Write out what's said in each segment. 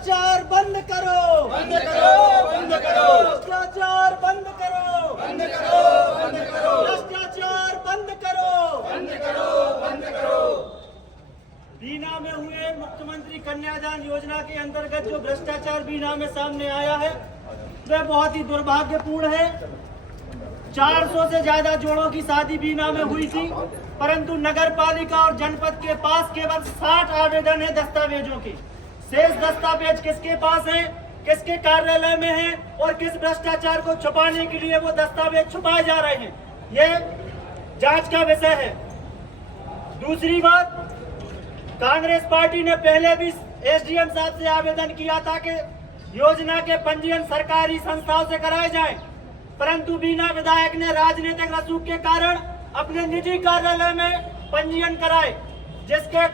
भ्रष्टाचार बंद करो, बंद करो, बंद करो, भ्रष्टाचार बंद करो, बंद करो, बंद करो, भ्रष्टाचार बंद करो, बंद करो, बंद करो। बीना में हुए मुख्यमंत्री कन्यादान योजना के अंतर्गत जो भ्रष्टाचार बीना में सामने आया है वह बहुत ही दुर्भाग्यपूर्ण है। 400 से ज्यादा जोड़ों की शादी बीना में हुई थी, परंतु नगर पालिका और जनपद के पास केवल 60 आवेदन है दस्तावेजों के। शेष दस्तावेज किसके पास है, किसके कार्यालय में है और किस भ्रष्टाचार को छुपाने के लिए वो दस्तावेज छुपाए जा रहे हैं, ये जांच का विषय है। दूसरी बात, कांग्रेस पार्टी ने पहले भी एसडीएम साहब से आवेदन किया था कि योजना के पंजीयन सरकारी संस्थाओं से कराए जाएं, परंतु बीना विधायक ने राजनीतिक रसूख के कारण अपने निजी कार्यालय में पंजीयन कराए, जिसके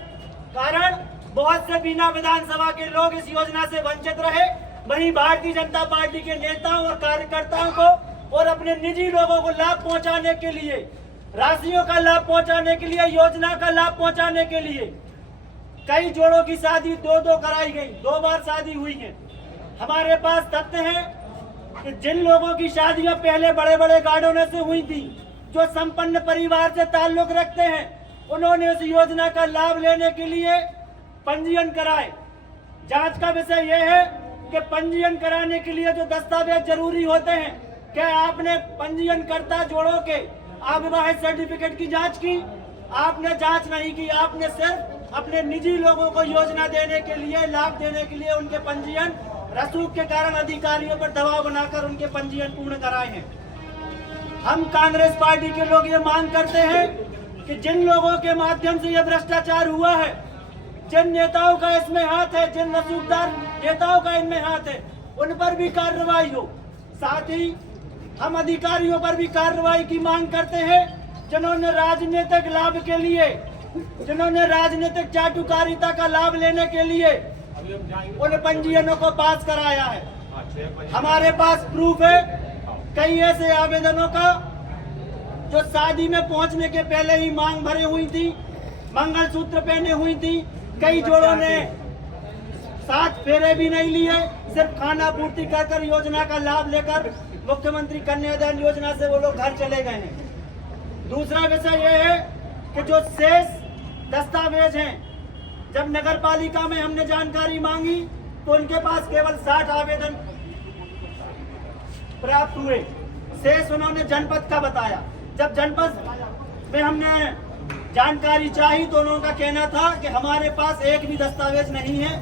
कारण बहुत से बीना विधानसभा के लोग इस योजना से वंचित रहे। वहीं भारतीय जनता पार्टी के नेताओं और कार्यकर्ताओं को और अपने निजी लोगों को लाभ पहुंचाने के लिए, राशियों का लाभ पहुंचाने के लिए, योजना का लाभ पहुंचाने के लिए कई जोड़ों की शादी दो कराई गई, 2 बार शादी हुई है। हमारे पास तथ्य है कि जिन लोगों की शादियां पहले बड़े बड़े गार्डनों से हुई थी, जो संपन्न परिवार से ताल्लुक रखते हैं, उन्होंने इस योजना का लाभ लेने के लिए पंजीयन कराए। जांच का विषय यह है कि पंजीयन कराने के लिए जो दस्तावेज जरूरी होते हैं, क्या आपने पंजीयन करता जोड़ों के अविवाहित सर्टिफिकेट की जांच की? आपने जांच नहीं की। आपने सिर्फ अपने निजी लोगों को योजना देने के लिए, लाभ देने के लिए उनके पंजीयन रसूख के कारण अधिकारियों पर दबाव बनाकर उनके पंजीयन पूर्ण कराए हैं। हम कांग्रेस पार्टी के लोग ये मांग करते हैं कि जिन लोगों के माध्यम से यह भ्रष्टाचार हुआ है, जिन नेताओं का इसमें हाथ है, जिन रसूखदार नेताओं का इनमें हाथ है, उन पर भी कार्रवाई हो। साथ ही हम अधिकारियों पर भी कार्रवाई की मांग करते हैं जिन्होंने राजनीतिक लाभ के लिए, जिन्होंने राजनीतिक चाटुकारिता का लाभ लेने के लिए उन पंजीयनों को पास कराया है। हमारे पास प्रूफ है कई ऐसे आवेदनों का जो शादी में पहुंचने के पहले ही मांग भरे हुई थी, मंगलसूत्र पहने हुई थी। कई जोड़ों ने 7 फेरे भी नहीं लिए, सिर्फ खाना पूर्ति कर योजना का लाभ लेकर मुख्यमंत्री कन्यादान योजना से वो लोग घर चले गए हैं। दूसरा विषय यह है कि जो शेष दस्तावेज हैं, जब नगर पालिका में हमने जानकारी मांगी तो उनके पास केवल 60 आवेदन प्राप्त हुए, शेष उन्होंने जनपद का बताया। जब जनपद में हमने जानकारी चाही तो उन्होंने कहना था कि हमारे पास एक भी दस्तावेज नहीं है,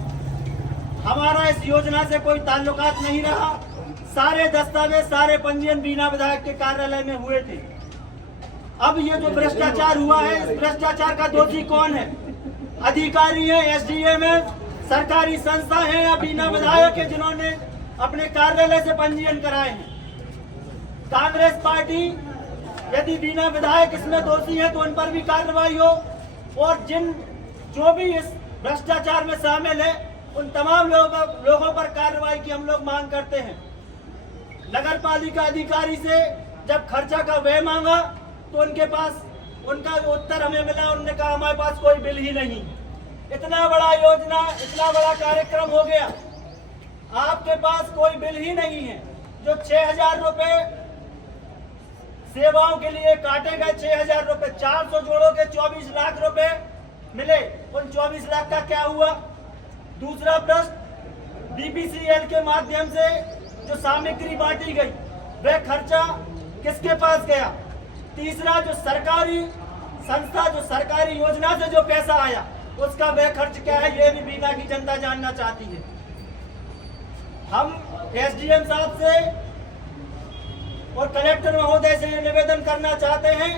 हमारा इस योजना से कोई ताल्लुकात नहीं रहा। सारे दस्तावेज, सारे पंजीयन बीना विधायक के कार्यालय में हुए थे। अब ये जो भ्रष्टाचार हुआ है, इस भ्रष्टाचार का दोषी कौन है? अधिकारी है, एसडीएम है, सरकारी संस्था है या बीना विधायक है जिन्होंने अपने कार्यालय से पंजीयन कराए हैं? कांग्रेस पार्टी यदि बीना विधायक इसमें दोषी है तो उन पर भी कार्रवाई हो, और जो भी इस भ्रष्टाचार में शामिल है उन तमाम लोगों पर कार्रवाई की हम लोग मांग करते हैं। नगर पालिका अधिकारी से जब खर्चा का व्यय मांगा तो उनके पास उनका उत्तर हमें मिला, उन्होंने कहा हमारे पास कोई बिल ही नहीं। इतना बड़ा योजना, इतना बड़ा कार्यक्रम हो गया, आपके पास कोई बिल ही नहीं है। जो 6000 रुपए सेवाओं के लिए काटे गए, 6000 रुपए, 400 जोड़ों के 24 लाख रुपए मिले, उन 24 लाख का क्या हुआ? दूसरा प्रश्न, बीपीसीएल के माध्यम से जो सामग्री बांटी गई वह खर्चा किसके पास गया? तीसरा, जो सरकारी संस्था, जो सरकारी योजना से जो पैसा आया उसका वह खर्च क्या है, ये भी बीना की जनता जानना चाहती है। हम एसडीएम साहब से और कलेक्टर महोदय से ये निवेदन करना चाहते हैं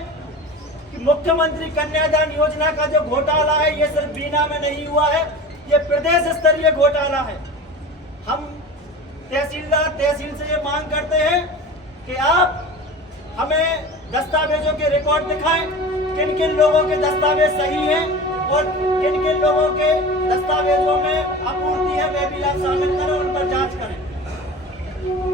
कि मुख्यमंत्री कन्यादान योजना का जो घोटाला है ये सिर्फ बीना में नहीं हुआ है, ये प्रदेश स्तरीय घोटाला है। हम तहसील से ये मांग करते हैं कि आप हमें दस्तावेजों के रिकॉर्ड दिखाएं, किन किन लोगों के दस्तावेज सही हैं और किन किन लोगों के दस्तावेजों में अपूर्ति है, वे भी आप शामिल करें, उन पर जांच करें।